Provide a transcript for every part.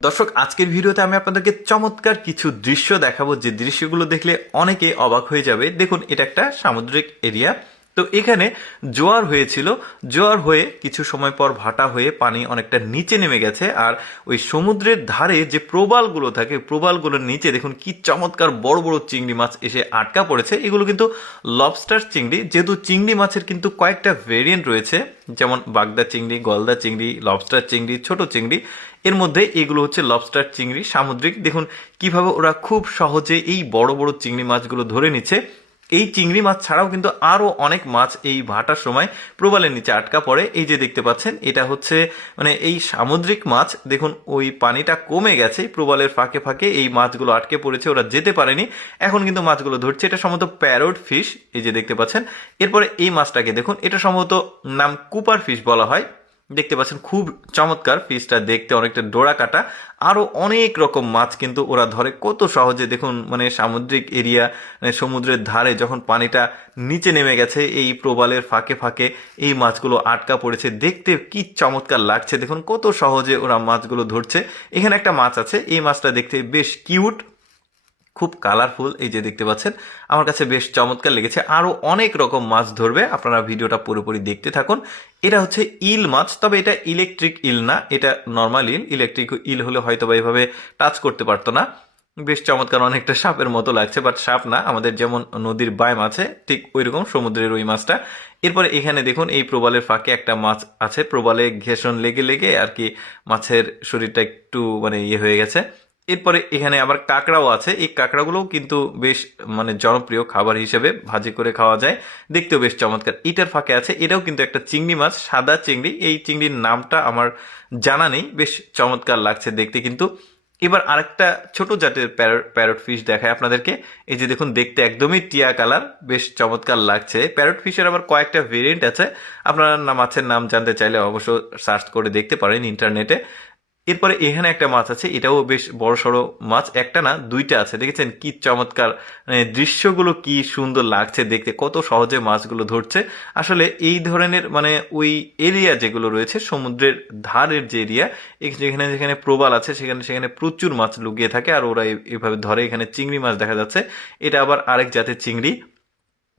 দর্শক, আজকের ভিডিওতে আমি আপনাদেরকে চমৎকার কিছু দৃশ্য দেখাবো, যে দৃশ্যগুলো দেখলে অনেকে অবাক হয়ে যাবে। দেখুন, এটা একটা সামুদ্রিক এরিয়া। তো এখানে জোয়ার হয়েছিল, জোয়ার হয়ে কিছু সময় পর ভাটা হয়ে পানি অনেকটা নিচে নেমে গেছে। আর ওই সমুদ্রের ধারে যে প্রবালগুলো থাকে, প্রবালগুলোর নিচে দেখুন কি চমৎকার বড় বড় চিংড়ি মাছ এসে আটকা পড়েছে। এগুলো কিন্তু লবস্টার চিংড়ি। যেহেতু চিংড়ি মাছের কিন্তু কয়েকটা ভেরিয়েন্ট রয়েছে, যেমন বাগদা চিংড়ি, গলদা চিংড়ি, লবস্টার চিংড়ি, ছোট চিংড়ি। এর মধ্যে এগুলো হচ্ছে লবস্টার চিংড়ি সামুদ্রিক। দেখুন কিভাবে ওরা খুব সহজে এই বড় বড় চিংড়ি মাছগুলো ধরে নিচ্ছে। এই চিংড়ি মাছ ছাড়াও কিন্তু আরো অনেক মাছ এই ভাটার সময় প্রবালের নিচে আটকা পড়ে। এই যে দেখতে পাচ্ছেন, এটা হচ্ছে মানে এই সামুদ্রিক মাছ। দেখুন ওই পানিটা কমে গেছে, প্রবালের ফাঁকে ফাঁকে এই মাছগুলো আটকে পড়েছে, ওরা যেতে পারেনি। এখন কিন্তু মাছগুলো ধরছে। এটা সম্ভবত প্যারট ফিশ, এই যে দেখতে পাচ্ছেন। এরপরে এই মাছটাকে দেখুন, এটা সম্ভবত নাম কুপার ফিশ বলা হয়। দেখতে পাচ্ছেন খুব চমৎকার ফিশটা, দেখতে অনেকটা ডোরা কাটা। আরো অনেক রকম মাছ কিন্তু ওরা ধরে কত সহজে। দেখুন মানে সামুদ্রিক এরিয়া, মানে সমুদ্রের ধারে যখন পানিটা নিচে নেমে গেছে, এই প্রবালের ফাঁকে ফাঁকে এই মাছগুলো আটকা পড়েছে। দেখতে কি চমৎকার লাগছে, দেখুন কত সহজে ওরা মাছগুলো ধরছে। এখানে একটা মাছ আছে, এই মাছটা দেখতে বেশ কিউট, খুব কালারফুল। এই যে দেখতে পাচ্ছেন, আমার কাছে বেশ চমৎকার লেগেছে। আরো অনেক রকম মাছ ধরবে, আপনারা ভিডিওটা পুরোপুরি দেখতে থাকুন। এটা হচ্ছে ইল মাছ, তবে এটা ইলেকট্রিক ইল না, এটা নর্মাল ইল। ইলেকট্রিক ইল হলে হয়তো বা এইভাবে টাচ করতে পারতো না। বেশ চমৎকার, অনেকটা সাপের মতো লাগছে, বাট সাপ না, আমাদের যেমন নদীর বাইম আছে ঠিক ওই রকম সমুদ্রের ওই মাছটা। এরপরে এখানে দেখুন এই প্রবালের ফাঁকে একটা মাছ আছে, প্রবালে ঘেঁষণ লেগে লেগে আর কি মাছের শরীরটা একটু মানে ইয়ে হয়ে গেছে। এরপরে এখানে আবার কাঁকড়াও আছে। এই কাঁকড়াগুলোও কিন্তু বেশ মানে জনপ্রিয় খাবার হিসেবে ভাজি করে খাওয়া যায়, দেখতেও বেশ চমৎকার। এটার ফাঁকে আছে, এটাও কিন্তু একটা চিংড়ি মাছ, সাদা চিংড়ি। এই চিংড়ির নামটা আমার জানা নেই, বেশ চমৎকার লাগছে দেখতে কিন্তু। এবার আরেকটা ছোট জাতের প্যারট ফিশ দেখায় আপনাদেরকে। এই যে দেখুন, দেখতে একদমই টিয়া কালার, বেশ চমৎকার লাগছে। প্যারট ফিশের আবার কয়েকটা ভেরিয়েন্ট আছে, আপনারা মাছের নাম জানতে চাইলে অবশ্য সার্চ করে দেখতে পারেন ইন্টারনেটে। এরপরে এখানে একটা মাছ আছে, এটাও বেশ বড় সড়ো মাছ, একটা না দুইটা আছে। দেখেছেন কি চমৎকার, মানে দৃশ্যগুলো কি সুন্দর লাগছে দেখতে, কত সহজে মাছগুলো ধরছে। আসলে এই ধরনের মানে ওই এরিয়া যেগুলো রয়েছে সমুদ্রের ধারের যে এরিয়া, যেখানে যেখানে প্রবাল আছে সেখানে সেখানে প্রচুর মাছ লুকিয়ে থাকে, আর ওরা এইভাবে ধরে। এখানে চিংড়ি মাছ দেখা যাচ্ছে, এটা আবার আরেক জাতের চিংড়ি,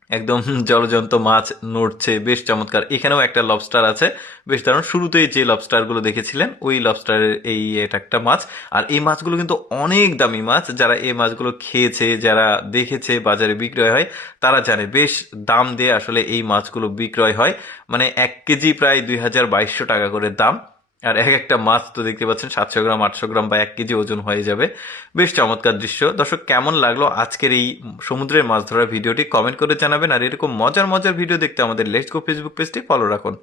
একদম জলজন্ত মাছ নড়ছে, বেশ চমৎকার। এখানেও একটা লবস্টার আছে, বেশ দারুণ। শুরুতেই যে লবস্টারগুলো দেখেছিলেন ওই লবস্টারের এই এটা একটা মাছ। আর এই মাছগুলো কিন্তু অনেক দামি মাছ, যারা এই মাছগুলো খেয়েছে, যারা দেখেছে বাজারে বিক্রয় হয়, তারা জানে বেশ দাম দিয়ে আসলে এই মাছগুলো বিক্রয় হয়। মানে 1 কেজি প্রায় 2200 টাকা করে দাম। আর এক একটা মাছ তো দেখতে পাচ্ছেন 700 গ্রাম, 800 গ্রাম বা 1 কেজি ওজন হয়ে যাবে। বেশ চমৎকার দৃশ্য। দর্শক, কেমন লাগলো আজকের এই সমুদ্রের মাছ ধরার ভিডিওটি কমেন্ট করে জানাবেন। আর এরকম মজার মজার ভিডিও দেখতে আমাদের লেটস গো ফেসবুক পেজটি ফলো রাখুন।